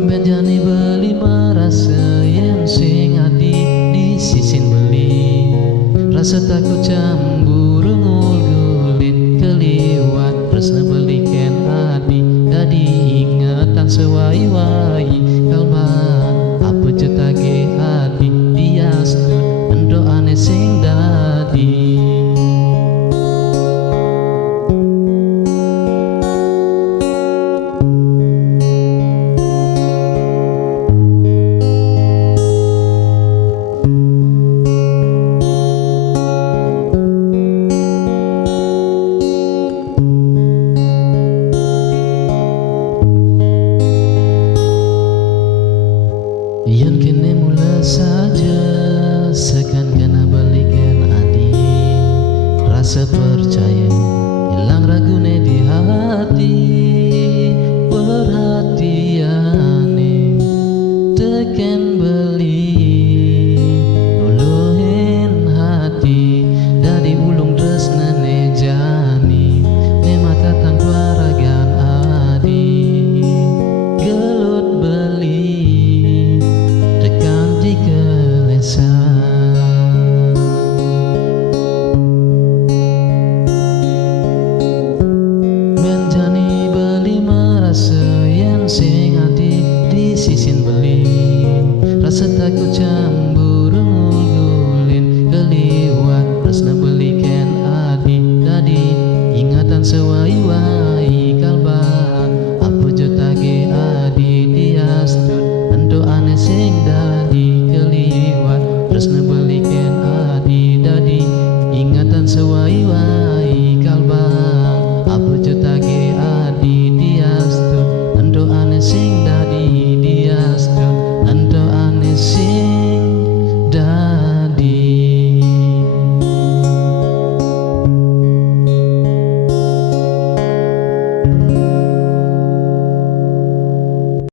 Benjani beli merasa yang sing adi di sisin beli. Rasa takut cemburu ngulgulit keliwat presna belikan adi. Dadi ingatan sewai-wai kalban apa cetage adi. Dia stud endo ane sing dadi. Yang kini mula saja sekan kena balikan adi. Rasa percaya hilang ragune di hati. Perhatiane tekan beli luluhin hati. Dari ulung tresnane jani ne maka tang waragan adi. Gelut beli Benjani beli merasa yang sing adi di sisin beli. Rasa takut